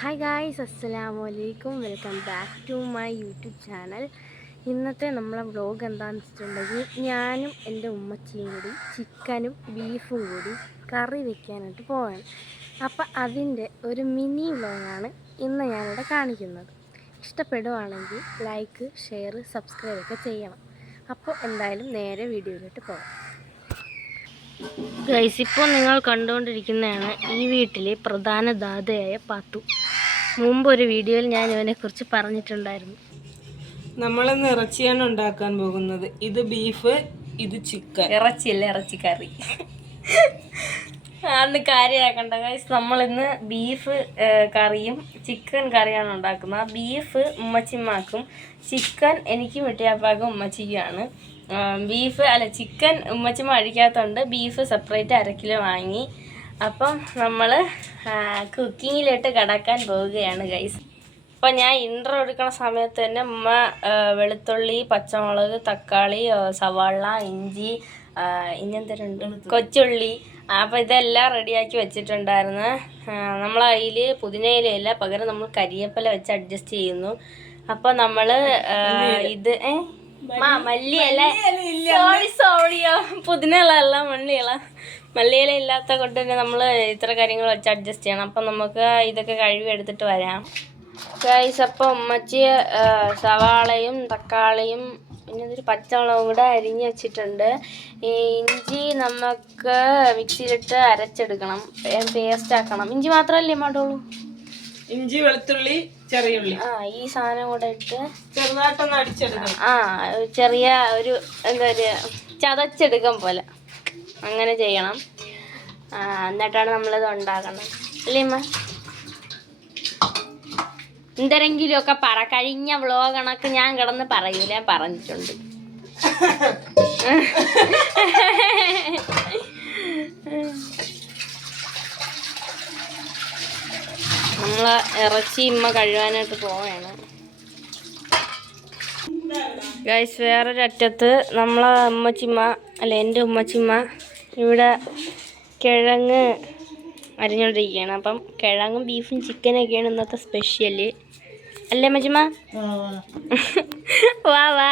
Hi guys, അസ്സലാമു അലൈക്കും. Welcome back to my YouTube channel. ഇന്നത്തെ നമ്മളെ വ്ലോഗ് എന്താണെന്ന് വെച്ചിട്ടുണ്ടെങ്കിൽ ഞാനും എൻ്റെ ഉമ്മച്ചിയും കൂടി ചിക്കനും ബീഫും കൂടി കറി വെക്കാനായിട്ട് പോവാണ്. അപ്പം അതിൻ്റെ ഒരു മിനി വ്ലോഗാണ് ഇന്ന് ഞാനിവിടെ കാണിക്കുന്നത്. ഇഷ്ടപ്പെടുവാണെങ്കിൽ ലൈക്ക്, ഷെയർ, സബ്സ്ക്രൈബ് ഒക്കെ ചെയ്യണം. അപ്പോൾ എന്തായാലും നേരെ വീഡിയോയിലോട്ട് പോകാം. ഗൈസ്, ഇപ്പോൾ നിങ്ങൾ കണ്ടുകൊണ്ടിരിക്കുന്നതാണ് ഈ വീട്ടിലെ പ്രധാന ദാതയായ പാത്തു. മുമ്പൊരു വീഡിയോയിൽ ഞാൻ ഇവനെക്കുറിച്ച് പറഞ്ഞിട്ടുണ്ടായിരുന്നു. നമ്മളിന്ന് ഇറച്ചിയാണ് ഉണ്ടാക്കാൻ പോകുന്നത്. ഇത് ബീഫ്, ഇത് ചിക്കൻ. ഇറച്ചിയല്ല, ഇറച്ചിക്കറി. അന്ന് കാര്യമാക്കണ്ട ഗൈസ്. നമ്മളിന്ന് ബീഫ് കറിയും ചിക്കൻ കറിയാണ് ഉണ്ടാക്കുന്നത്. ബീഫ് ഉമ്മച്ചിമാക്കും, ചിക്കൻ എനിക്കും വെട്ടിയാപ്പാക്കും ഉമ്മച്ചിക്കുമാണ്. ചിക്കൻ ഉമ്മച്ചിമ്മ കഴിക്കാത്തതുകൊണ്ട് ബീഫ് സെപ്പറേറ്റ് 1/2 കിലോ വാങ്ങി. അപ്പം നമ്മൾ കുക്കിങ്ങിലോട്ട് കടക്കാൻ പോവുകയാണ് ഗൈസ്. അപ്പം ഞാൻ ഇൻട്രോ എടുക്കുന്ന സമയത്ത് തന്നെ ഉമ്മ വെളുത്തുള്ളി, പച്ചമുളക്, തക്കാളി, സവാള, ഇഞ്ചി, ഇനിയെന്തരുണ്ട്, കൊച്ചുള്ളി, അപ്പോൾ ഇതെല്ലാം റെഡിയാക്കി വെച്ചിട്ടുണ്ടായിരുന്നു. നമ്മൾ അതിൽ പുതിനയിലയില്ല, പകരം നമ്മൾ കരിയേപ്പില വെച്ച് അഡ്ജസ്റ്റ് ചെയ്യുന്നു. അപ്പോൾ നമ്മൾ ഇത് മല്ലിയില, സോറിയോ, പുതിനയില മല്ലിയില ഇല്ലാത്ത കൊണ്ട് തന്നെ നമ്മൾ ഇത്ര കാര്യങ്ങൾ വെച്ച് അഡ്ജസ്റ്റ് ചെയ്യണം. അപ്പം നമുക്ക് ഇതൊക്കെ കഴുകി എടുത്തിട്ട് വരാം ഗൈസ്. അപ്പം ഉമ്മച്ചി സവാളയും തക്കാളിയും പിന്നെ ഇതൊരു പച്ചമുളകും കൂടെ അരിഞ്ഞ് വെച്ചിട്ടുണ്ട്. ഈ ഇഞ്ചി നമുക്ക് മിക്സിയിലിട്ട് അരച്ചെടുക്കണം, പേസ്റ്റ് ആക്കണം. ഇഞ്ചി മാത്രമല്ലേ മാട്ടുള്ളൂ? ഇഞ്ചി, വെളുത്തുള്ളി, ചെറിയ ഉള്ളി, ഈ സാധനം കൂടെ ഇട്ട് ചെറുതായിട്ടൊന്ന് അടിച്ചെടുക്കണം. ചെറിയ ഒരു എന്താ പറയുക, ചതച്ചെടുക്കാൻ പോലെ അങ്ങനെ ചെയ്യണം. എന്നിട്ടാണ് നമ്മളിത് ഉണ്ടാക്കുന്നത് അല്ലേ അമ്മ? എന്തെങ്കിലും ഒക്കെ പറ. കഴിഞ്ഞ വ്ലോഗ് കണക്ക് ഞാൻ കിടന്ന് പറയൂല, പറഞ്ഞിട്ടുണ്ട്. നമ്മളെ ഇറച്ചി ഇമ്മ കഴുകാനായിട്ട് പോവുകയാണ് ഗൈസ്. വേറൊരറ്റത്ത് നമ്മളെ എൻ്റെ ഉമ്മച്ചിമ്മ ഇവിടെ കിഴങ്ങ് അരിഞ്ഞോണ്ടിരിക്കുകയാണ്. അപ്പം കിഴങ്ങും ബീഫും ചിക്കനൊക്കെയാണ് ഇന്നത്തെ സ്പെഷ്യല് അല്ലേ അമ്മച്ചിമ്മ? വാ.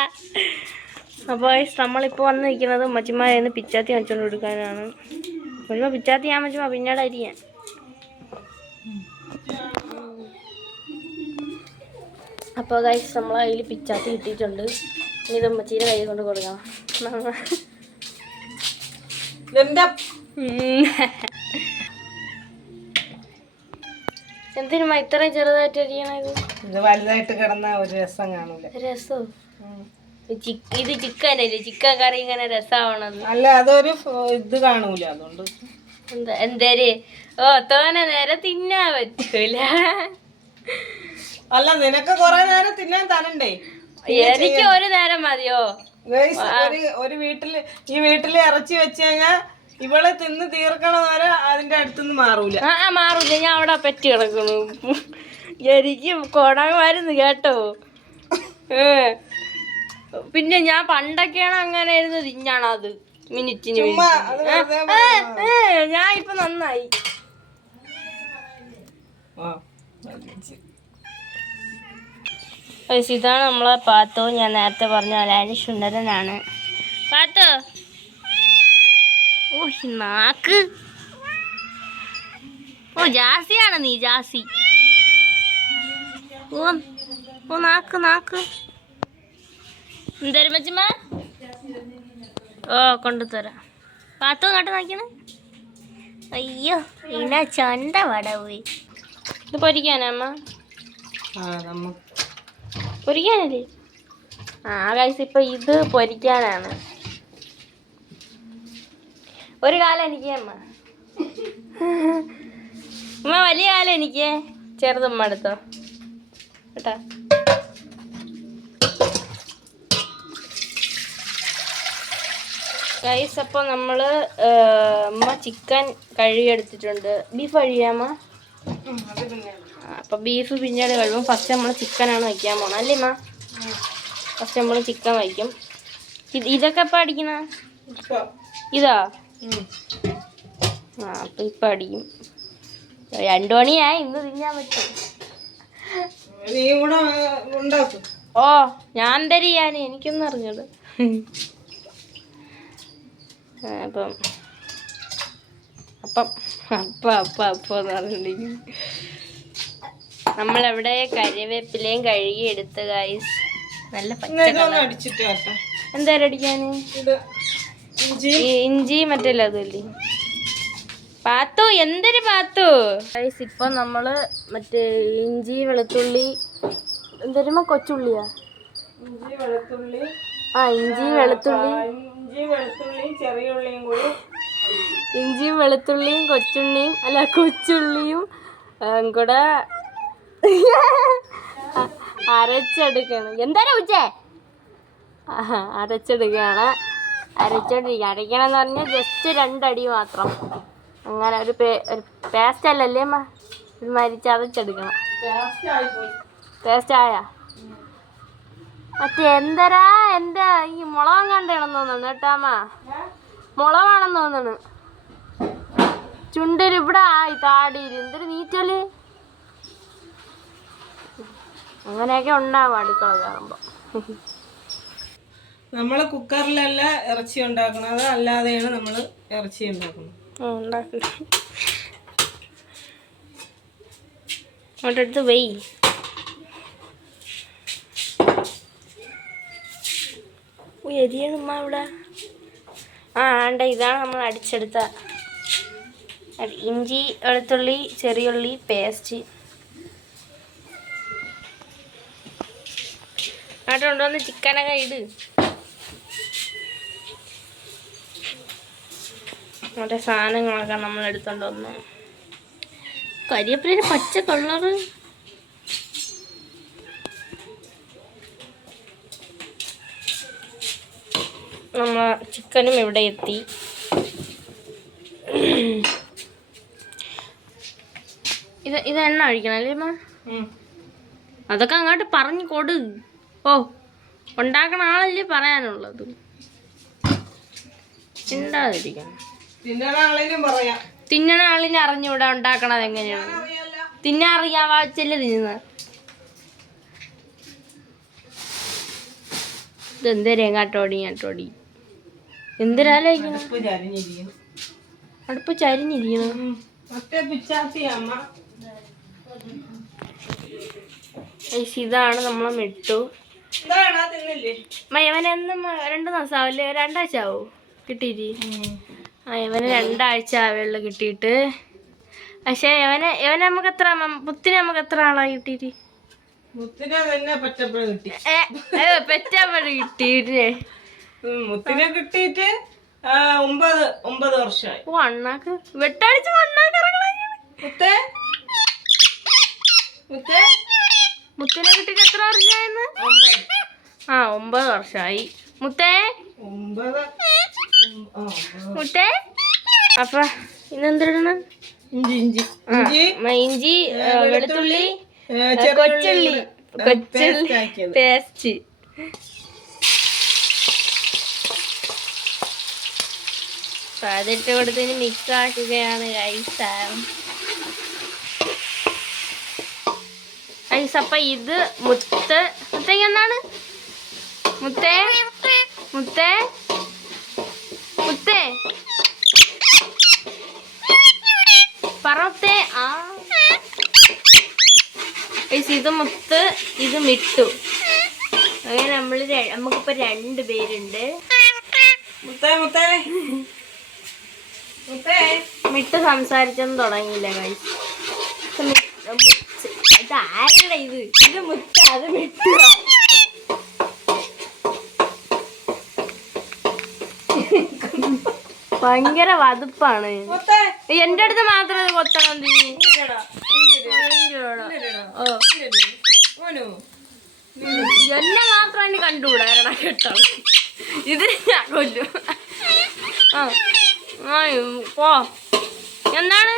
അപ്പോൾ നമ്മളിപ്പോൾ വന്നിരിക്കുന്നത് ഉമ്മച്ചിമാരായിരുന്നു പിച്ചാത്തി വെച്ചുകൊണ്ട് കൊടുക്കാനാണ്. അമ്മച്ചിമ്മ പിച്ചാത്തി ഞാൻ അമ്മച്ചിമ്മ പിന്നീട് അരിയാൻ. അപ്പോൾ ഗൈസ്, നമ്മൾ അതിൽ പിച്ചാത്തി കിട്ടിയിട്ടുണ്ട്. ഇനി ഇത് ഉമ്മച്ചീൻ്റെ കൈ കൊണ്ട് കൊടുക്കണം. എന്തിനുമ്മ ഇത്രയും ചെറുതായിട്ട് അരിയണത്? ഇത് വലുതായിട്ട് കിടന്ന ഒരു രസം കാണൂല. രസോ? ഇത് ചിക്കനല്ലേ, ചിക്കൻ കറി ഇങ്ങനെ രസമാവണത് അല്ല, അതൊരു ഇത് കാണൂല. അതുകൊണ്ട് എന്തേര് തോനെ നേരം തിന്നാൻ പറ്റൂല. അല്ല, നിനക്ക് കൊറേ നേരം തിന്നാൻ തരണ്ടേ? എനിക്ക് ഒരു നേരം മതിയോ? ഒരു വീട്ടില്, ഈ വീട്ടില് ഇറച്ചി വെച്ച് കഴിഞ്ഞാൽ ഇവളെ തിന്ന് തീർക്കണ നേരം അതിന്റെ അടുത്തുനിന്ന് മാറൂല. മാറൂല. ഞാൻ അവിടെ പെറ്റി കിടക്കണു. എനിക്ക് കൊടമായിരുന്നു കേട്ടോ. പിന്നെ ഞാൻ പണ്ടൊക്കെയാണ് അങ്ങനെ ആയിരുന്നു തിന്നാണത് മിനിറ്റിന്. ഞാൻ ഇപ്പൊ നന്നായി. ഇതാണ് നമ്മളെ പാത്തു. ഞാൻ നേരത്തെ പറഞ്ഞ പോലെ സുന്ദരനാണ് പാത്തു. ഓ നാക്ക്, ജാസിയാണ് നീ, ജാസി. ഓ നാക്ക് എന്തരും മച്ചമ്മ? കൊണ്ടുതരാം. പാത്തു ഇങ്ങോട്ട് നോക്കിയാണ്. അയ്യോ, ഇന്ന ചണ്ട വട പോയി. ഇത് പൊരിക്കാനാ അമ്മ? പൊരിക്കാനല്ലേ? ഗൈസ്, ഇപ്പൊ ഇത് പൊരിക്കാനാണ്. ഒരു കാലം എനിക്ക് അമ്മ വലിയ കാലം എനിക്ക്, ചെറുതുമ്മ എടുത്തോ കേട്ടാ. ഗൈസ്, അപ്പോൾ നമ്മൾ അമ്മ ചിക്കൻ കഴുകിയെടുത്തിട്ടുണ്ട്. ബീഫ് കഴുകിയാമ്മ? അപ്പം ബീഫ് പിന്നീട് കഴുകും. ഫസ്റ്റ് നമ്മൾ ചിക്കനാണ് വയ്ക്കാൻ പോകണം അല്ലേ അമ്മ? ഫസ്റ്റ് നമ്മൾ ചിക്കൻ വയ്ക്കും. ഇതൊക്കെ എപ്പോൾ അടിക്കുന്ന? ഇതാ അപ്പം ഇപ്പം അടിക്കും. 2 മണിയായി, ഇന്ന് തിന്നാൻ പറ്റും. നീ കൂടെ ഉണ്ടാക്കും. ഓ ഞാൻ തരിയാൻ എനിക്കൊന്നും അറിഞ്ഞത്. അപ്പം അപ്പം അപ്പം അപ്പം അപ്പം എന്ന് പറഞ്ഞിട്ടുണ്ടെങ്കിൽ നമ്മളെവിടെ കറിവേപ്പിലയും കഴുകി എടുത്ത് ഗൈസ്. നല്ല പച്ച അടിച്ചിട്ട് കേട്ടോ. എന്തായാലും അടിക്കാന് ഇഞ്ചി മറ്റല്ല അതല്ലേ പാത്തു. എന്തൊരു പാത്തു ഗൈസ്. ഇപ്പം നമ്മള് മറ്റേ ഇഞ്ചി വെളുത്തുള്ളി എന്തരുമ്പോ കൊച്ചുള്ളിയാ ഇഞ്ചി വെളുത്തുള്ളി ഇഞ്ചി വെളുത്തുള്ളി ചെറിയ ഉള്ളിയും കൂടി ഇഞ്ചിയും വെളുത്തുള്ളിയും കൊച്ചുള്ളിയും കൂടെ അരച്ചെടുക്കണം. എന്തായാലും ഉച്ചേ അരച്ചെടുക്കുകയാണ്. അരയ്ക്കണം എന്ന് പറഞ്ഞാൽ ജസ്റ്റ് 2 അടി മാത്രം. അങ്ങനെ ഒരു പേസ്റ്റ് അല്ലല്ലേ അമ്മ, ഒരു മരിച്ചതച്ചെടുക്കണം. പേസ്റ്റ് ആയാ മറ്റേ എന്തരാ എൻ്റെ ഈ മുളകം കണ്ടാണെന്ന് തോന്നുന്നു കേട്ടാമ്മ. മുളകാണെന്ന് തോന്നുന്നു. ചുണ്ടിൽ ഇവിടെ ആയി താടിയിൽ എന്തൊരു നീറ്റല്. അങ്ങനെയൊക്കെ ഉണ്ടാവും അടുക്കള കയറുമ്പോൾ. നമ്മൾ കുക്കറിലല്ല ഇറച്ചി ഉണ്ടാക്കുന്നത്, അല്ലാതെയാണ് നമ്മൾ ഇറച്ചി ഉണ്ടാക്കുന്നത്. അങ്ങോട്ടെടുത്ത് വെയ്. എരിയണമ്മ ഇവിടെ. ആണ്ട ഇതാണ് നമ്മൾ അടിച്ചെടുത്ത ഇഞ്ചി വെളുത്തുള്ളി ചെറിയുള്ളി പേസ്റ്റ്. അങ്ങോട്ട് കൊണ്ടുവന്ന് ചിക്കനൊക്കെ ഇട്. അങ്ങനത്തെ സാധനങ്ങളൊക്കെ നമ്മൾ എടുത്തോണ്ട് വന്നു. കരിവേപ്പില പച്ച കളറ്. നമ്മൾ ചിക്കനും ഇവിടെ എത്തി. ഇത് എണ്ണ ഒഴിക്കണം അല്ലേ അമ്മ? അതൊക്കെ അങ്ങോട്ട് പറഞ്ഞു കൊടു. ഓ ഉണ്ടാക്കണ ആളല്ലേ പറയാനുള്ളത്. ഉണ്ടാതിരിക്കണം. തിന്നണ ആളിനെ അറിഞ്ഞൂടാ ഉണ്ടാക്കണത് എങ്ങനെയാണ്. തിന്നാൻ അറിയാൻ വാച്ചല്ലേ തിന്നുന്നത്. ഇതെന്തേരെ കാട്ടോടി എന്തിനാലോചിക്കണം. അടുപ്പ് ചരിഞ്ഞിരിക്കണം. ഇതാണ് നമ്മളെ മിട്ടു. ഇവനെന്നും 2 ദിവസം ആവില്ലേ? 2 ആഴ്ച ആവോ കിട്ടിയിട്ട്? ഇവന് 2 ആഴ്ച ആവുള്ളൂ കിട്ടിയിട്ട്. പക്ഷെ ഇവനെ നമുക്ക് എത്ര മുത്തിനെ നമുക്ക് എത്ര ആളായി കിട്ടിയിട്ട്? പെറ്റപ്പഴ കിട്ടിയിട്ടേ. മുത്തിനെ കിട്ടിയിട്ട് 9 വർഷമായി. ഓ അണ്ണാക്ക് വെട്ടടിച്ച് അണ്ണാക്ക് മുത്തിനെ കിട്ടിയിട്ട് എത്ര വർഷമായിന്ന്? 9 വർഷമായി. മുത്തേ അപ്പൊ ഇന്നെന്തിടണം? ഇഞ്ചി വെളുത്തുള്ളി കൊച്ചുള്ളി പേസ്റ്റ്. അതിട്ട് കൊടുത്തതിന് മിക്സ് ആക്കുകയാണ് ഗൈസ്. അപ്പൊ ഇത് മുത്തേക്ക് എന്താണ്? മുത്തേ പറത്തേ. ഇത് മുത്ത്, ഇത് മിട്ടു. അങ്ങനെ നമുക്കിപ്പോ 2 പേരുണ്ട്. മിട്ടു സംസാരിച്ചൊന്നും തുടങ്ങിയില്ല ഗൈസ്. ഇത് ആരുടെ ഇത് മുത്ത, അത് മിട്ടു. ഭയങ്കര വതുപ്പാണ്. എന്റെ അടുത്ത് മാത്രം ഇത് കൊത്തണം. എന്നെ മാത്രം കണ്ടുകൂടാ കേട്ടോ. ഇതിന് ഞാൻ കൊല്ലും. പോ. എന്താണ്?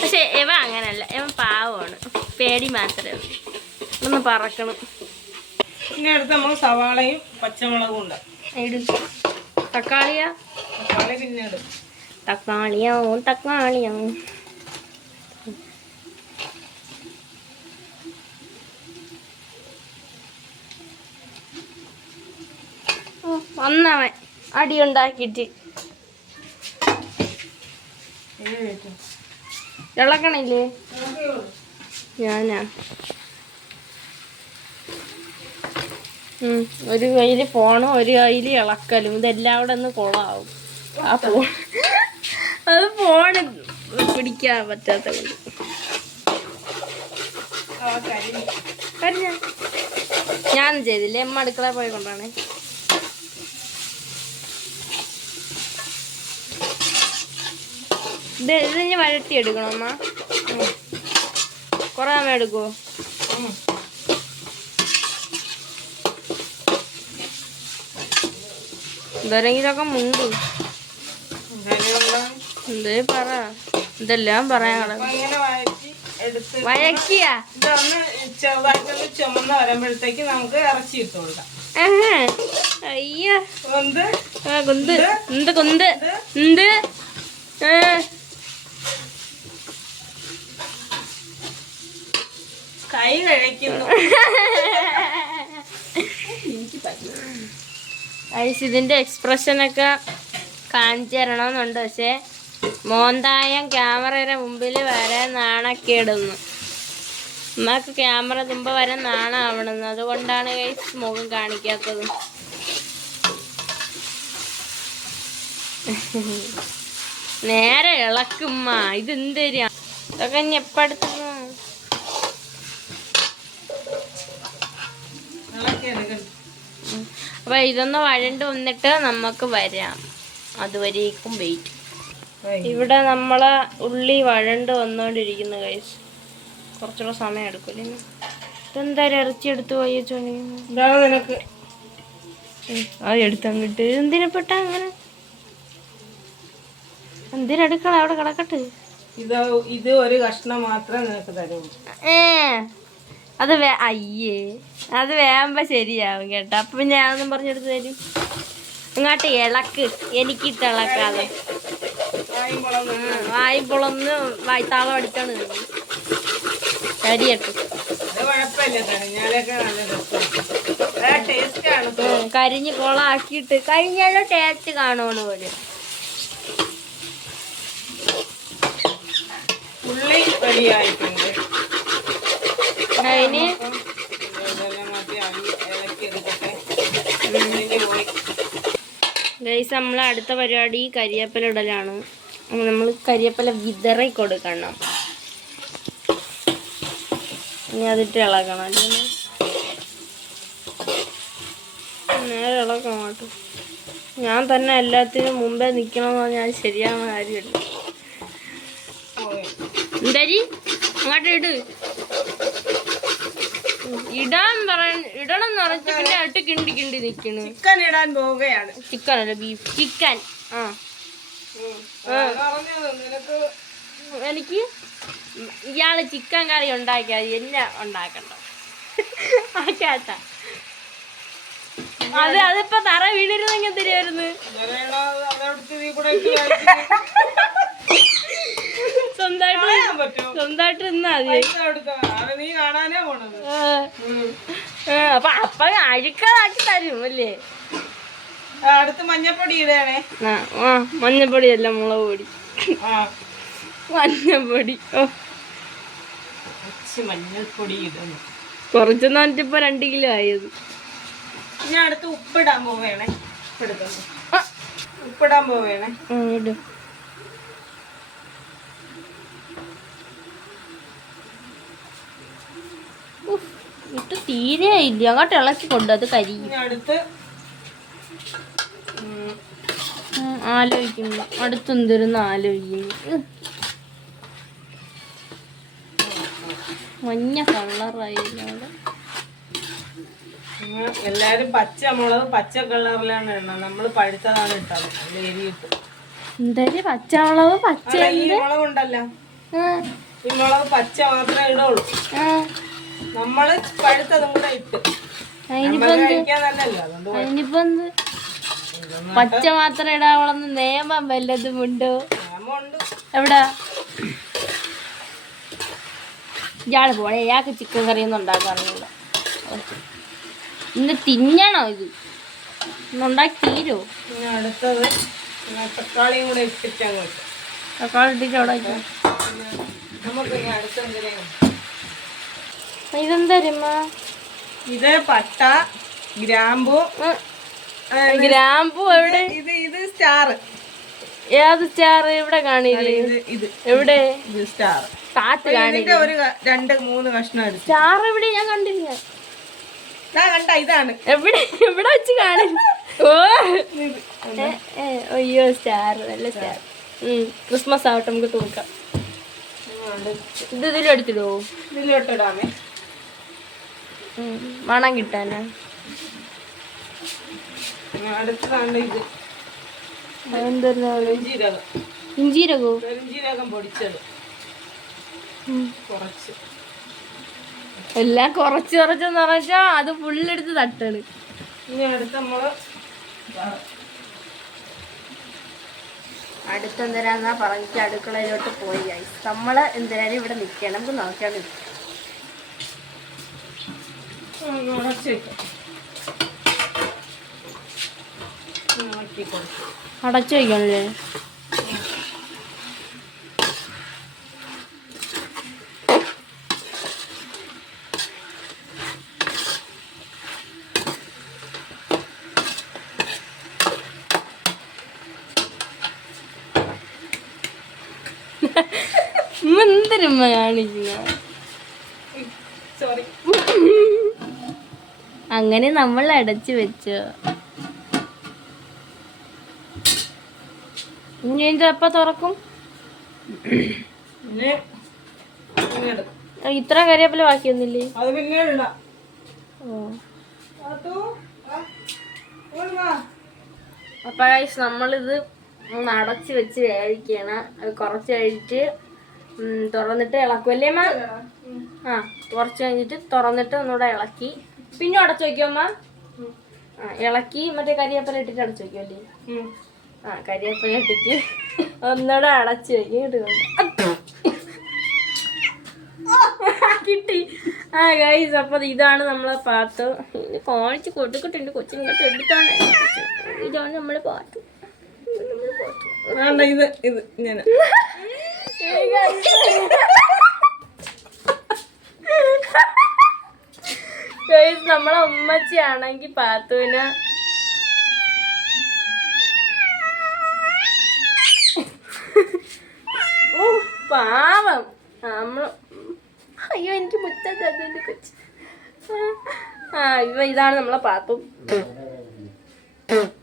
പക്ഷെ ഇവ അങ്ങനല്ല, ഇവൻ പാവമാണ്. പേടി മാത്രമേ ഉള്ളൂ. ഒന്ന് പറക്കണം. ഇനി അടുത്ത് നമുക്ക് സവാളയും പച്ചമുളകും ഉണ്ട്. തക്കാളിയാ? തക്കാളി പിന്നെ ഇടും. തക്കാളിയാവും തക്കാളിയാവും. വന്നവൻ അടി ഉണ്ടാക്കിട്ട് ഇളക്കണില്ലേ? ഞാനാ ഒരു കയ്യിൽ ഫോണും ഒരു കയ്യിൽ ഇളക്കലും, ഇതെല്ലാം കൂടെ ഒന്ന് കൊളാവും. ആ ഫോൺ അത് ഫോണ് പിടിക്കാൻ പറ്റാത്ത കൊണ്ട് ഞാനും ചെയ്തില്ലേ. അമ്മ അടുക്കള പോയി കൊണ്ടാണ്. ഇത് ഇനി വഴട്ടി എടുക്കണോ അമ്മ? കൊറേ അമ്മ എടുക്കുവോ? എന്തെങ്കിലൊക്കെ മുണ്ട് എന്തേ പറ. ഇതെല്ലാം പറയാൻ വഴക്കിയ ചെറുതായിട്ടൊന്ന് ചുമന്ന് വരുമ്പോഴത്തേക്ക് നമുക്ക് ഇറച്ചി ഇട്ട് കൊടുക്കാം. അയ്യോ കുന്ത് എന്ത് കുന്ത് എന്ത് കൈ കഴിക്കുന്നു. ഇതിന്റെ എക്സ്പ്രഷനൊക്കെ കാണിച്ചു തരണമെന്നുണ്ട്. പക്ഷെ മോന്തായം ക്യാമറയുടെ മുമ്പിൽ വരെ നാണക്കേടുന്നു. അമ്മക്ക് ക്യാമറ മുമ്പ് വരെ നാണാവണമെന്ന്. അതുകൊണ്ടാണ് ഗൈസ് മുഖം കാണിക്കാത്തത്. നേരെ ഇളക്കുമ്മ. ഇതെന്തരിയാ ഇതൊക്കെ ഇനി എപ്പടുത്തു? അപ്പൊ ഇതൊന്ന് വഴണ്ട് വന്നിട്ട് നമുക്ക് വരാം. അതുവരേക്കും വെയിറ്റ്. ഇവിടെ നമ്മളെ ഉള്ളി വഴണ്ട് വന്നോണ്ടിരിക്കുന്നു ഗൈസ്. കുറച്ചുകൂടെ സമയം എടുക്കൂലേ? ഇതെന്തായാലും ഇറച്ചി എടുത്തു പോയി നിനക്ക് അത് എടുത്തങ്ങിട്ട് എന്തിനപ്പെട്ട അങ്ങനെ? എന്തിനെടുക്കള? അവിടെ കിടക്കട്ടെ. ഇത് ഒരു കഷ്ണം മാത്രമേ നിനക്ക് തരൂ. അത് അയ്യേ അത് വേകുമ്പോ ശരിയാവും കേട്ടോ. അപ്പൊ ഞാനൊന്നും പറഞ്ഞെടുത്ത് തരും. ഇങ്ങോട്ട് ഇളക്ക്. എനിക്കിട്ട് ഇളക്കാതെ വായ്പൊളന്ന് വായ്ത്താളം അടിച്ചാണ് കരിയട്ട്. കരിഞ്ഞ് കൊളാക്കിയിട്ട് കഴിഞ്ഞാലും ടേസ്റ്റ് കാണുമെന്ന് പോലും. ഉള്ളി റെഡിയായിട്ടുണ്ട്. അതിന് ഗൈസ് നമ്മളെ അടുത്ത പരിപാടി കരിവേപ്പില ഇടലാണ്. നമ്മൾ കരിവേപ്പില വിതറി കൊടുക്കണം. ഇനി അതിട്ട് ഇളക്കണം. അല്ലെങ്കിൽ നേരെ ഇളക്കണം കേട്ടോ. ഞാൻ തന്നെ എല്ലാത്തിനും മുമ്പേ നിൽക്കണമെന്ന് പറഞ്ഞാൽ ശരിയാവുന്ന കാര്യമല്ല. എന്തായി അങ്ങോട്ട് ഇടണം എന്ന് പറഞ്ഞ പിന്നെ അട്ട് കിണ്ടി കിണ്ടി നിക്കണ്. ചിക്കൻ ഇടാൻ പോവുകയാണ്. ചിക്കൻ അല്ല ബീഫ്. ചിക്കൻ. എനിക്ക് ഇയാള് ചിക്കൻ കറി ഉണ്ടാക്കിയാൽ എന്നെ ഉണ്ടാക്കണ്ട. ആക്കാത്ത അതിപ്പോ തറ വീണിരുന്നെങ്കിൽ തരുമായിരുന്നു. സ്വന്തമായിട്ട് നിന്നാ മതി. അപ്പൊ അഴുക്കാക്കി തരും അല്ലേ? അടുത്ത് മഞ്ഞപ്പൊടി ഇടണേ. മഞ്ഞപ്പൊടിയല്ല, മുളക് പൊടി. മഞ്ഞപ്പൊടി. മഞ്ഞൾപ്പൊടി ഇടുന്നു. കുറച്ചെന്ന് പറഞ്ഞിട്ടിപ്പോ 2 കിലോ ആയത്. ഞാൻ അടുത്ത് ഉപ്പിടാൻ പോവേണേ. ഉപ്പിടാൻ പോവേണേ. ഇടും. ഇട്ട് തീരെ ഇല്ല. അങ്ങോട്ട് ഇളക്കി കൊണ്ട് അത് കരിയും. അടുത്ത് ആലോചിക്കുന്നു. അടുത്തെന്തിരുന്ന് ആലോചിക്കുന്നു. മഞ്ഞ കളറായില്ല. എല്ലാരും പച്ചമുളക് പച്ച കളറിലാണ് ഇടണം. നമ്മള് പഴുത്തതാണ് ഇട്ടത്. എരിയിട്ട് എന്തായാലും പച്ചമുളക് പച്ച ഈ മുളകുണ്ടല്ലോ, ഈ മുളക് പച്ച മാത്രമേ ഇടുള്ളൂ. നമ്മള് പഴുത്തതും കൂടെ ഇട്ട് കഴിക്കാനല്ലോ. അതുകൊണ്ട് പച്ച മാത്രം ഇടാവളന്ന് നിയമം വല്ലതും ഉണ്ടോ? സംഭവം ഉണ്ട്. എവിടെ ഇയാള് പോണേ, ഇയാൾക്ക് ചിക്കൻ കറിയൊന്നും ഉണ്ടാക്കാറില്ല. ഇന്ന് തിന്നണോ ഇത്? ഇന്നുണ്ടാക്കി തീരോ? പിന്നെ അടുത്തത് തക്കാളിയും കൂടെ ഇട്ടിട്ട് അങ്ങോട്ട് തക്കാളി ഇട്ടിട്ട് അവിടെ വയ്ക്കാം. നമുക്ക് ഇനി അടുത്തെന്തിനും ഇതെന്തരുമ്മ? ഇത് പട്ട, ഗ്രാമ്പു. ഗ്രാമ്പു എവിടെ? ഇത് സ്റ്റാർ. ഏത് സ്റ്റാർ? ഇവിടെ കാണില്ലേ? ഇത് എവിടെ? ഇത് സ്റ്റാർ. കാത്ത് കാണില്ല. ഒരു 2-3 കഷ്ണം എടുത്തു. സ്റ്റാർ എവിടെ? ഞാൻ കണ്ടില്ല. കണ്ട ഇതാണ്. എവിടെ എവിടെ വെച്ച് കാണില്ല? ഓ അയ്യോ, സ്റ്റാർ, നല്ല സ്റ്റാർ. ക്രിസ്മസ് ആവട്ടെ, നമുക്ക് തൂക്കാം. ഇത് ഇതിലെടുത്തിടോ? ഇതിലോട്ടിടാമേ. മണം കിട്ടാനാ. അടുത്തതാണ് ഇത് പെരുംജീരകം. ഇഞ്ചീരകോ? പെരുംജീരകം പൊടിച്ചത് കുറച്ച്. എല്ലാം കുറച്ച് കുറച്ചെന്ന് പറഞ്ഞാ അത് ഫുള്ളെടുത്ത് തട്ടാണ്. ഇനി അടുത്ത് നമ്മള് അടുത്തെന്തരാന്നാ പറഞ്ഞിട്ട് അടുക്കളയിലോട്ട് പോയി. നമ്മള് എന്തിനാലും ഇവിടെ നിൽക്കണം, നമുക്ക് നോക്കാൻ നിൽക്കാം. അടച്ചു വയ്ക്കണല്ലേ? എന്തിനുമ്മ കാണിക്കുന്ന? സോറി. അങ്ങനെ നമ്മൾ അടച്ചു വെച്ചു. ഇനി എന്റെ എപ്പ തുറക്കും? ഇത്ര കരിവേപ്പില ബാക്കിയൊന്നില്ലേ? അത് പിന്നെ അപ്പൊ നമ്മളിത് ഒന്ന് അടച്ചു വെച്ച് വേവിക്കണം. അത് കുറച്ച് കഴിഞ്ഞിട്ട് തുറന്നിട്ട് ഇളക്കുമല്ലേ അമ്മ? ആ, കുറച്ച് കഴിഞ്ഞിട്ട് തുറന്നിട്ട് ഒന്നുകൂടെ ഇളക്കി പിന്നെ അടച്ചു വയ്ക്കും അമ്മ. ഇളക്കി മറ്റേ കരിവേപ്പില ഇട്ടിട്ട് അടച്ചു വയ്ക്കുമല്ലേ? കരിവേപ്പില ഇട്ടിട്ട് ഒന്നുകൂടെ അടച്ചു വയ്ക്കും. കിട്ടി. ഗൈസ്, അപ്പൊ ഇതാണ് നമ്മളെ പാത്ത്. കാണിച്ച് കൊടുക്കട്ടെ കൊച്ചിനെ എടുത്താണ്. ഇതാണ് നമ്മളെ പാത്ത്. ഇത് ഞാൻ നമ്മളെ ഉമ്മച്ചിയാണെങ്കിൽ പാത്തുവിന് പാവം നമ്മള്. അയ്യോ, എനിക്ക് മുറ്റത്തെ കൊച്ചു. ഇതാണ് നമ്മളെ പാത്തു.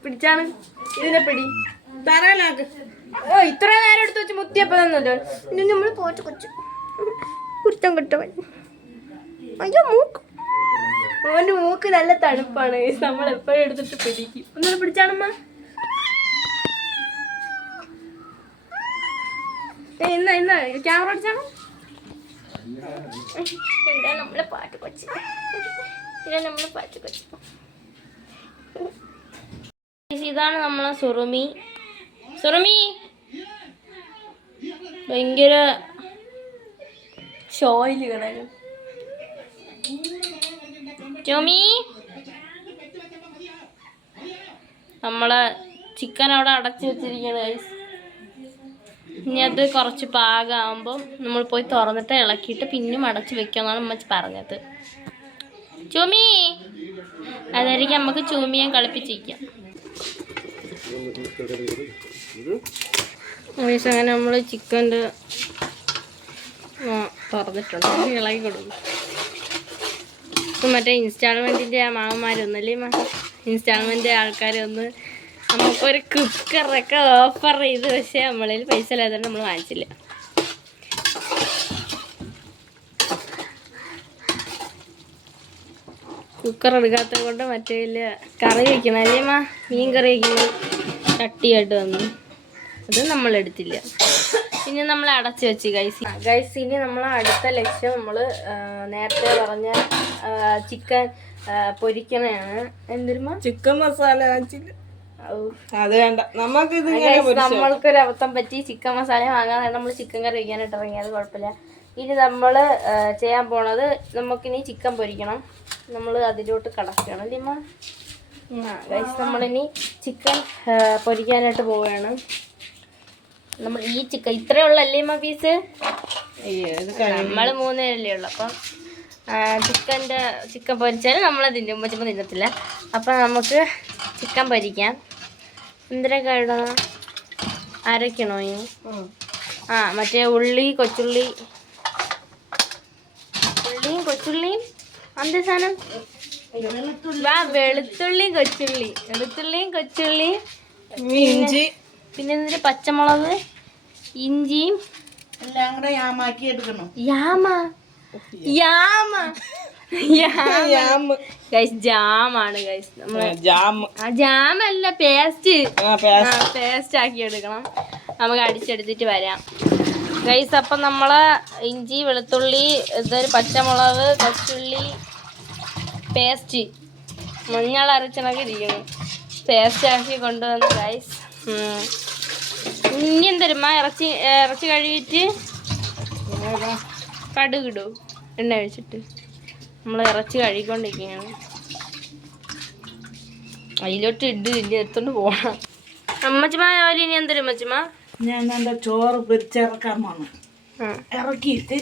പിടിച്ചാണ് ഇതിനെ പിടി. തരാനാക്ക്. ഇത്ര നേരം എടുത്ത് വെച്ച് മുത്തിയപ്പോ തന്നല്ലോ. ഇനി നമ്മള് പോച്ചു കൊച്ചു കുറ്റം കിട്ടവൻ. അയ്യോ, മൂക്ക്. അവന്റെ മൂക്ക് നല്ല തണുപ്പാണ്. നമ്മൾ എപ്പോഴും എടുത്തിട്ട് പിടിക്കും. ഒന്നും പിടിച്ചാണമ്മ. ഇന്ന ക്യാമറ അടിച്ചാണോ? നമ്മളെ പാട്ട് കൊച്ചു. നമ്മളെ പാട്ട് കൊച്ചു. ഇതാണ് നമ്മളെ സുറുമി. ഭയങ്കര ഷോയില് കിടക്കും. ചോമി, നമ്മളെ ചിക്കൻ അവിടെ അടച്ചു വെച്ചിരിക്കണ. ഇനി അത് കുറച്ച് പാകമാകുമ്പോൾ നമ്മൾ പോയി തുറന്നിട്ട് ഇളക്കിയിട്ട് പിന്നെയും അടച്ചു വെക്കാന്നാണ് അമ്മ പറഞ്ഞത്. ചൂമി, അതായിരിക്കും നമുക്ക് ചൂമിയെ കളിപ്പിച്ചിരിക്കാം. അങ്ങനെ നമ്മൾ ചിക്കൻ്റെ തുറന്നിട്ടുണ്ട്. ഇളകി കൊടുക്കും. ഇപ്പം മറ്റേ ഇൻസ്റ്റാൾമെൻറ്റിൻ്റെ ആ മാമന്മാരൊന്നല്ലേ, ഇൻസ്റ്റാൾമെൻറ്റ് ആൾക്കാരൊന്ന് നമുക്കൊരു കുക്കറൊക്കെ ഓഫർ ചെയ്ത്, പക്ഷേ നമ്മളിൽ പൈസ ഇല്ലാത്തതുകൊണ്ട് നമ്മൾ വാങ്ങിച്ചില്ല. കുക്കർ എടുക്കാത്തത് കൊണ്ട് മറ്റേ കറി വയ്ക്കണം അല്ലേ മാ? മീൻ കറി വയ്ക്കുന്നത് ചട്ടിയായിട്ട് വന്നു, അത് നമ്മളെടുത്തില്ല. പിന്നെ നമ്മൾ അടച്ചു വെച്ച് ഗൈസ്. ഇനി നമ്മൾ അടുത്ത ലക്ഷ്യം നമ്മൾ നേരത്തെ പറഞ്ഞ ചിക്കൻ പൊരിക്കണയാണ്. എന്തിരുമാ? ചിക്കൻ മസാല കാണിച്ചില്ല. അത് വേണ്ട, നമുക്ക് ഇത് നമ്മൾക്കൊരു അബദ്ധം പറ്റി. ചിക്കൻ മസാല വാങ്ങാതെ നമ്മൾ ചിക്കൻ കറി വയ്ക്കാനായിട്ട് ഇറങ്ങിയത് കുഴപ്പമില്ല. ഇനി നമ്മൾ ചെയ്യാൻ പോണത്, നമുക്കിനി ചിക്കൻ പൊരിക്കണം. നമ്മൾ അതിലോട്ട് കടക്കുകയാണ് ലിമ. ഗൈസ് നമ്മളിനി ചിക്കൻ പൊരിക്കാനായിട്ട് പോവുകയാണ്. നമ്മൾ ഈ ചിക്കൻ ഇത്രയേ ഉള്ളല്ലേ അമ്മ പീസ്? നമ്മൾ 3 പേരല്ലേ ഉള്ളു. അപ്പം ചിക്കൻ പൊരിച്ചാൽ നമ്മളതിൻ്റെ ഉമ്മച്ചപ്പോൾ തിന്നത്തില്ല. അപ്പം നമുക്ക് ചിക്കൻ പൊരിക്കാം. എന്തിനൊക്കെ ഇടണം? അരയ്ക്കണോ ഇനി? മറ്റേ ഉള്ളിയും കൊച്ചുള്ളിയും എന്ത് സാധനം? വെളുത്തുള്ളിയും കൊച്ചുള്ളിയും ഇഞ്ചി, പിന്നെ എന്തിന് പച്ചമുളക്, ഇഞ്ചിയും എല്ലാം കൂടെ യാമാക്കി എടുക്കണം. ജാമാണ് ഗൈസ്. ജാമല്ല, പേസ്റ്റ് ആക്കി എടുക്കണം. നമുക്ക് അടിച്ചെടുത്തിട്ട് വരാം ഗൈസ്. അപ്പം നമ്മള് ഇഞ്ചി, വെളുത്തുള്ളി, ഇതൊരു പച്ചമുളക്, കൊച്ചുള്ളി പേസ്റ്റ്, മഞ്ഞൾ അരച്ചണക്ക് ഇരിക്കണം. പേസ്റ്റ് ആക്കി കൊണ്ടുവന്ന് ഗൈസ്. ഇനി എന്തരുമ്മ? ഇറച്ചി കഴുകിയിട്ട് കടുകിടൂ, എണ്ണ ഒഴിച്ചിട്ട്. നമ്മൾ ഇറച്ചി കഴുകിക്കൊണ്ടിരിക്കുകയാണ്. അതിലോട്ട് ഇല്ല, എടുത്തോണ്ട് പോകണം. അമ്മച്ചിമ്മ ജോലി ഇനി എന്തരും അമ്മച്ചിമ്മ? ഞാൻ എൻ്റെ ചോറ് പൊരിച്ചിറക്കാൻ പോണം. ഇറക്കിയിട്ട്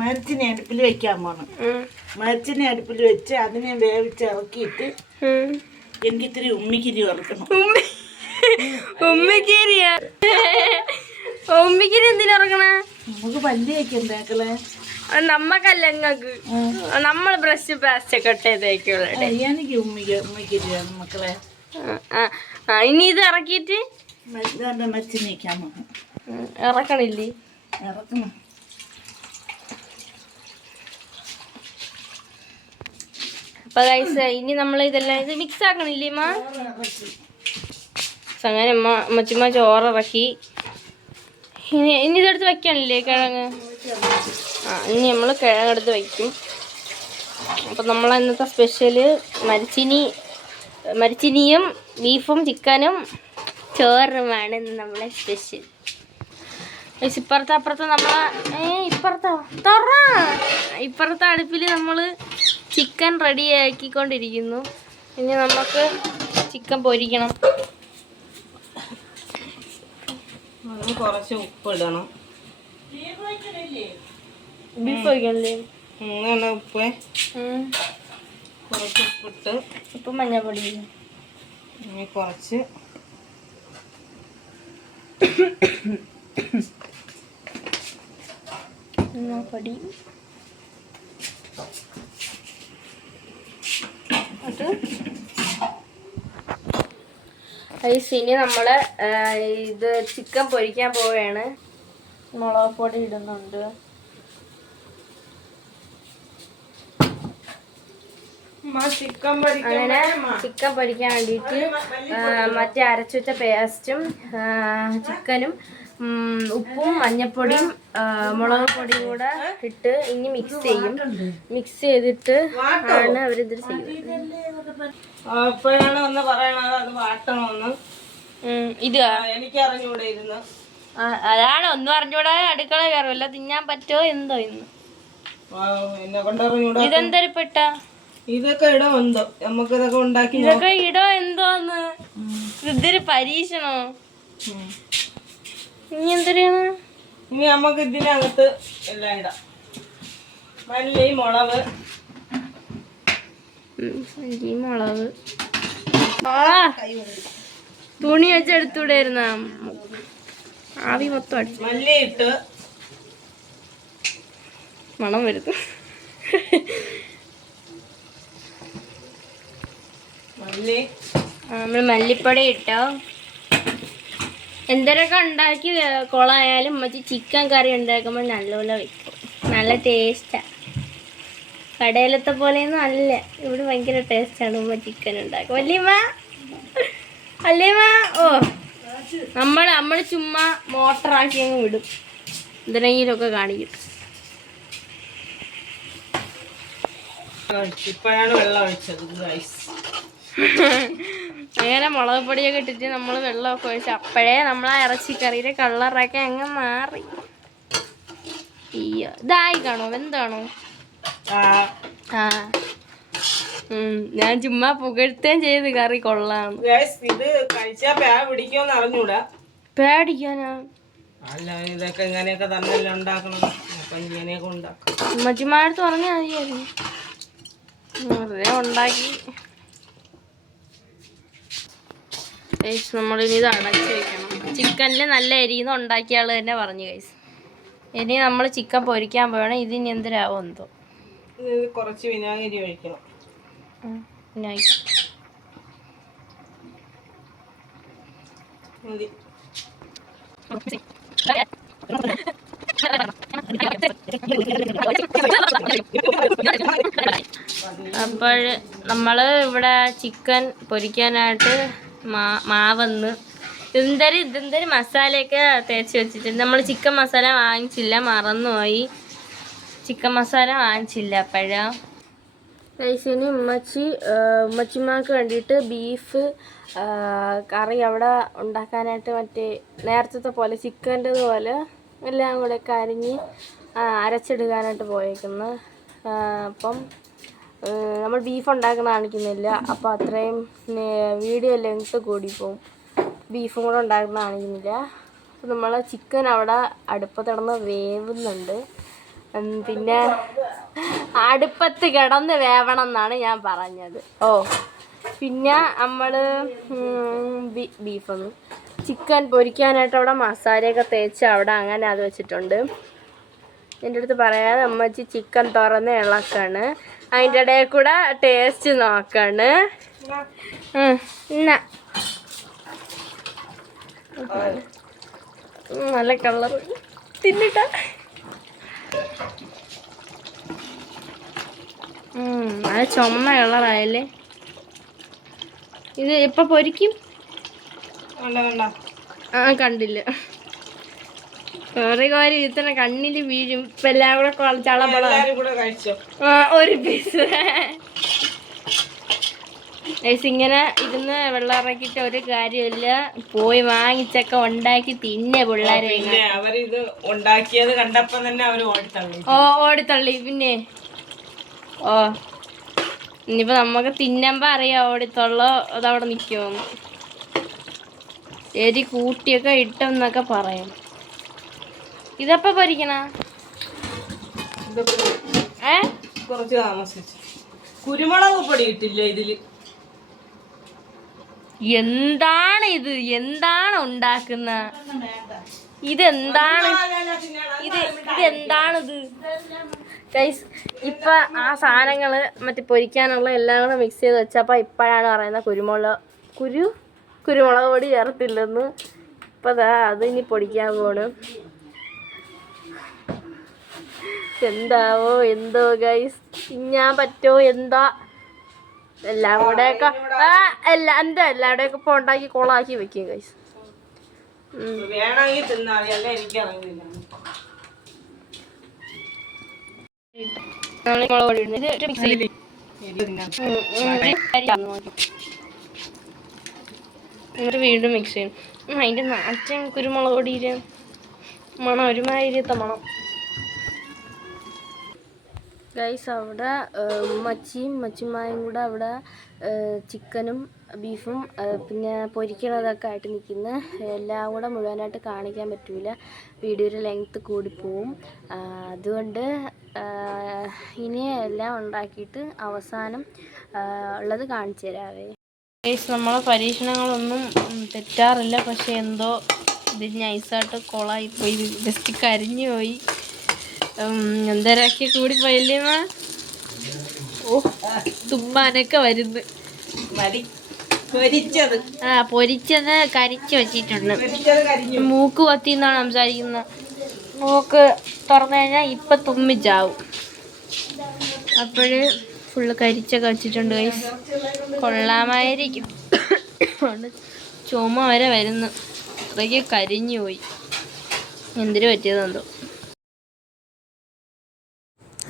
മരച്ചിനെ അടുപ്പിൽ വെക്കാൻ പോണം. മരച്ചിനെ അടുപ്പിൽ വെച്ച് അതിനെ വേവിച്ച് ഇറക്കിയിട്ട് എനിക്ക് ഇത്തിരി ഉമ്മിക്കിരി വറുക്കണം. ഉമ്മിക്കിരി എന്തിനാ ഇറക്കണേ? നമുക്ക് പല്ല് വയ്ക്കണ്ടേക്കളെ. നമ്മക്കല്ല, നിങ്ങൾക്ക്. നമ്മൾ ബ്രഷ് പേസ്റ്റ് ഒക്കെ ഇട്ടേക്കുള്ളൂ. എനിക്ക് ഉമ്മിക്കിരി വേണം മക്കളെ. ഇനി ഇത് ഇറക്കിയിട്ട് മരച്ചിനെ വയ്ക്കാൻ പോണം. ഇറക്കണില്ലേ? ഇറക്കണം. അപ്പൊ ഗൈസ് ഇനി നമ്മൾ ഇതെല്ലാം ഇത് മിക്സ് ആക്കണില്ലേ അമ്മ? അങ്ങനെ അമ്മച്ചിമ്മ ചോറിറക്കി. ഇനി ഇതെടുത്ത് വെക്കണില്ലേ കിഴങ്ങ്? ഇനി നമ്മൾ കിഴങ്ങെടുത്ത് വയ്ക്കും. അപ്പം നമ്മൾ ഇന്നത്തെ സ്പെഷ്യല് മരിച്ചിനിയും ബീഫും ചിക്കനും ചോറുമാണ് ഇന്ന് നമ്മളെ സ്പെഷ്യൽ. അപ്പുറത്ത് നമ്മളെ ഇപ്പുറത്തെ അടുപ്പിൽ നമ്മൾ ചിക്കൻ റെഡി ആക്കിക്കൊണ്ടിരിക്കുന്നു. ഇനി നമുക്ക് ചിക്കൻ പൊരിക്കണം. കുറച്ച് ഉപ്പ് ഇടണം. ബീഫ് വയ്ക്കണല്ലേ? ഉപ്പ്, കുറച്ച് ഉപ്പിട്ട്, ഉപ്പ് മഞ്ഞപ്പൊടി, കുറച്ച് പൊടി, ഇനി നമ്മള് ഇത് ചിക്കൻ പൊരിക്കാൻ പോവുകയാണ്. മുളക് പൊടി ഇടുന്നുണ്ട്. അങ്ങനെ ചിക്കൻ പൊരിക്കാൻ വേണ്ടിയിട്ട് മറ്റേ അരച്ചു വെച്ച പേസ്റ്റും ചിക്കനും ഉപ്പും മഞ്ഞപ്പൊടിയും മുളക് പൊടിയും കൂടെ ഇട്ട് ഇനി മിക്സ് ചെയ്യും. മിക്സ് ചെയ്തിട്ട് ആണ് അവരിത് ചെയ്യുന്നത്. ഇത് എനിക്കറിഞ്ഞൂടെ ഇരുന്ന്. അതാണ് ഒന്നും അറിഞ്ഞൂടെ അടുക്കള കയറുമല്ല. തിന്നാൻ പറ്റുമോ എന്തോ ഇന്ന്? ഇതെന്തൊരു പെട്ട? ഇതൊക്കെ ഇടോ എന്തോ നമുക്ക് ഇതൊക്കെ ഉണ്ടാക്കി. ഇതൊക്കെ ഇടോ എന്തോന്ന്? ഇതൊരു പരീക്ഷണോ? ഇനി എന്തൊരാണ്? ഇനി നമുക്ക് ഇതിനകത്ത് എല്ലാം ഇടാം. മല്ലി, മുളക്, തുണി വെച്ചെടുത്തൂടായിരുന്ന ആവി മൊത്തം അടിച്ചു. മല്ലി ഇട്ട് മണം വരുന്നു. നമ്മൾ മല്ലിപ്പൊടി ഇട്ടോ. എന്തൊക്കെ ഉണ്ടാക്കി കൊളായാലും മറ്റേ ചിക്കൻ കറി ഉണ്ടാക്കുമ്പോൾ നല്ലപോലെ വെക്കും. നല്ല ടേസ്റ്റാണ്. കടയിലത്തെ പോലെയൊന്നും അല്ല, ഇവിടെ ഭയങ്കര ടേസ്റ്റാണ് ഉമ്മ ചിക്കൻ ഉണ്ടാക്കും. വല്യമ്മ ഓ നമ്മൾ ചുമ്മാ മോട്ടറാക്കി അങ്ങ് വിടും. എന്തിനെങ്കിലുമൊക്കെ കാണിക്കും. ഇപ്പോഴാണ് വെള്ളം ഒഴിച്ചത്. അങ്ങനെ മുളക് പൊടിയൊക്കെ ഇട്ടിട്ട് നമ്മൾ വെള്ളമൊക്കെ ഒഴിച്ച് അപ്പോഴേ നമ്മൾ ആ ഇറച്ചിക്കറിയുടെ കളറൊക്കെ അങ്ങ് മാറി. അയ്യോ, ഇതായി കാണോ, എന്താണോ? ആ ഞാൻ ചുമ്മാ പുകഴ്ത്തേം ചെയ്ത് കറി കൊള്ളാം. ഇത് കഴിച്ചാ പിടിക്കുമെന്ന് അറിഞ്ഞൂടാ. പേടിക്കാനാ? അല്ല, ഇതൊക്കെ ഇങ്ങനെയൊക്കെ തന്നെ ഉണ്ടാക്കണം. അപ്പൊ ഇങ്ങനെയൊക്കെ ഉണ്ടാക്കാം. ഉമ്മച്ചിമാരടുത്ത് പറഞ്ഞാൽ മതിയായിരുന്നു. വെറുതെ ഉണ്ടാക്കി. നമ്മളിനി ഇത് അടച്ച് വെക്കണം. ചിക്കനിൽ നല്ല എരിയുന്ന ഉണ്ടാക്കിയ ആള് തന്നെ പറഞ്ഞു ഗൈസ്. ഇനി നമ്മൾ ചിക്കൻ പൊരിക്കാൻ പോകണം. ഇതിനി എന്തിനാവും എന്തോ. കുറച്ച് വിനാഗിരി ഒഴിക്കണം. അപ്പോൾ നമ്മൾ ഇവിടെ ചിക്കൻ പൊരിക്കാനായിട്ട് മാവന്ന് ഇതെന്തൊരു മസാലയൊക്കെ തേച്ച് വെച്ചിട്ടുണ്ട്. നമ്മൾ ചിക്കൻ മസാല വാങ്ങിച്ചില്ല, മറന്നുപോയി. ചിക്കൻ മസാല വാങ്ങിച്ചില്ല. അപ്പോഴാ കഴിച്ചിന് ഉമ്മച്ചിമാർക്ക് വേണ്ടിയിട്ട് ബീഫ് കറി അവിടെ ഉണ്ടാക്കാനായിട്ട് മറ്റേ നേരത്തെ പോലെ ചിക്കൻ്റെ പോലെ എല്ലാം കൂടെ അരിഞ്ഞ് അരച്ചെടുക്കാനായിട്ട് പോയേക്കുന്നു. അപ്പം നമ്മൾ ബീഫ് ഉണ്ടാക്കുന്ന കാണിക്കുന്നില്ല. അപ്പോൾ അത്രയും വീഡിയോ ലെങ്ത്ത് കൂടിപ്പോവും. ബീഫും കൂടെ ഉണ്ടാക്കുന്ന കാണിക്കുന്നില്ല. അപ്പോൾ നമ്മൾ ചിക്കൻ അവിടെ അടുപ്പത്ത് കിടന്ന് വേവുന്നുണ്ട്. പിന്നെ അടുപ്പത്ത് കിടന്ന് വേവണം എന്നാണ് ഞാൻ പറഞ്ഞത്. പിന്നെ നമ്മൾ ബീഫൊന്നും ചിക്കൻ പൊരിക്കാനായിട്ട് അവിടെ മസാലയൊക്കെ തേച്ച് അവിടെ അങ്ങനെ അത് വെച്ചിട്ടുണ്ട്. എൻ്റെ അടുത്ത് പറയാതെ അമ്മച്ചി ചിക്കൻ തുറന്ന് ഇളക്കാണ്. അതിൻ്റെ ഇടയിൽ കൂടെ ടേസ്റ്റ് നോക്കാണ്. നല്ല കളർ തിന്നിട്ട. നല്ല ചുമന്ന കളറായല്ലേ. ഇത് എപ്പോൾ പൊരിക്കും? കണ്ടില്ല. കോരി ഇത്തന്നെ കണ്ണിൽ വീഴും. ഇപ്പം എല്ലാം കൂടെ ചളപ്പള. ഒരു പീസ് ഇങ്ങനെ ഇരുന്ന് വെള്ളം ഇറക്കിയിട്ട് ഒരു കാര്യമില്ല. പോയി വാങ്ങിച്ചൊക്കെ ഉണ്ടാക്കി തിന്നെ പിള്ളേരെ. ഉണ്ടാക്കിയത് കണ്ടപ്പോ തന്നെ അവര് ഓടിത്തള്ളി. പിന്നെ ഇനിയിപ്പോ നമുക്ക് തിന്നുമ്പോ അറിയാം ഓടിത്തുള്ളോ അതവിടെ നിൽക്കുമോന്ന്. എരി കൂട്ടിയൊക്കെ ഇട്ടെന്നൊക്കെ പറയാം. ഇതപ്പോ പൊരിക്കണ? കുറച്ച് താമസിച്ചു. കുരുമുളക് പൊടി ഇട്ടില്ല ഇതില്. എന്താണ് ഇത്? എന്താണ് ഉണ്ടാക്കുന്ന? ഇതെന്താണ്? ഇതെന്താണിത് ഗൈസ്? ഇപ്പൊ ആ സാധനങ്ങള് മറ്റേ പൊരിക്കാനുള്ള എല്ലാം കൂടെ മിക്സ് ചെയ്ത് വെച്ചപ്പോ ഇപ്പോഴാണ് പറയുന്നത് കുരുമുളക് പൊടി ചേർത്തില്ലെന്ന്. ഇപ്പൊ അത് ഇനി പൊടിക്കാൻ പോണ്. എന്താവോ എന്തോ ഗൈസ്, തിന്നാൻ പറ്റോ എന്താ? എല്ലാം കൂടെ ഒക്കെ എല്ലാവരുടെയൊക്കെ ഇപ്പോൾ ഉണ്ടാക്കി കോളാക്കി വെക്കും ഗൈസ്. വീണ്ടും മിക്സ് ചെയ്യും. അതിൻ്റെ നാറ്റം കുരുമുളക് പൊടിയില് മണം ഒരുമാതിരിത്തെ മണം ഗൈസ്. അവിടെ മച്ചിമായും കൂടെ അവിടെ ചിക്കനും ബീഫും പിന്നെ പൊരിക്കണതൊക്കെ ആയിട്ട് നിൽക്കുന്ന. എല്ലാം കൂടെ മുഴുവനായിട്ട് കാണിക്കാൻ പറ്റില്ല, വീഡിയോയുടെ ലെങ്ത്ത് കൂടിപ്പോവും. അതുകൊണ്ട് ഇനി എല്ലാം ഉണ്ടാക്കിയിട്ട് അവസാനം ഉള്ളത് കാണിച്ചു തരാവേ ഗൈസ്. നമ്മളെ പരീക്ഷണങ്ങളൊന്നും തെറ്റാറില്ല, പക്ഷെ എന്തോ ഇത് നൈസായിട്ട് കൊളായിപ്പോയി. ജസ്റ്റ് കരിഞ്ഞു പോയി. എന്തരൊക്കെ കൂടിപ്പോയല്ലേ? തുമ്മാനൊക്കെ വരുന്നു. പൊരിച്ചത് കരിച്ചു വെച്ചിട്ടുണ്ട്. മൂക്ക് പൊത്തിന്നാണ് സംസാരിക്കുന്നത്. മൂക്ക് തുറന്നു കഴിഞ്ഞാൽ ഇപ്പൊ തുമ്മിച്ചാവും. അപ്പോഴ് ഫുള്ള് കരിച്ചൊക്കെ വെച്ചിട്ടുണ്ട് ഗൈസ്. കൊള്ളാമായിരിക്കും. ചുമ വരെ വരുന്നു. അത്രയ്ക്ക് കരിഞ്ഞു പോയി. എന്തിനു പറ്റിയതെന്തോ.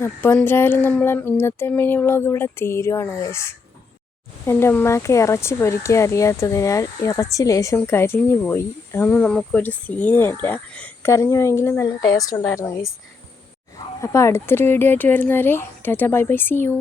അപ്പോൾ എന്തായാലും നമ്മളെ ഇന്നത്തെ മിനി വ്ളോഗ് ഇവിടെ തീരുവാണ് ഗൈസ്. എൻ്റെ ഉമ്മാക്ക് ഇറച്ചി പൊരിക്കാൻ അറിയാത്തതിനാൽ ഇറച്ചി ലേശം കരിഞ്ഞു പോയി. അതൊന്നും നമുക്കൊരു സീനില്ല. കരിഞ്ഞു പോയെങ്കിലും നല്ല ടേസ്റ്റ് ഉണ്ടായിരുന്നു ഗൈസ്. അപ്പോൾ അടുത്തൊരു വീഡിയോ ആയിട്ട് വരുന്നവരെ tata bye bye, see U.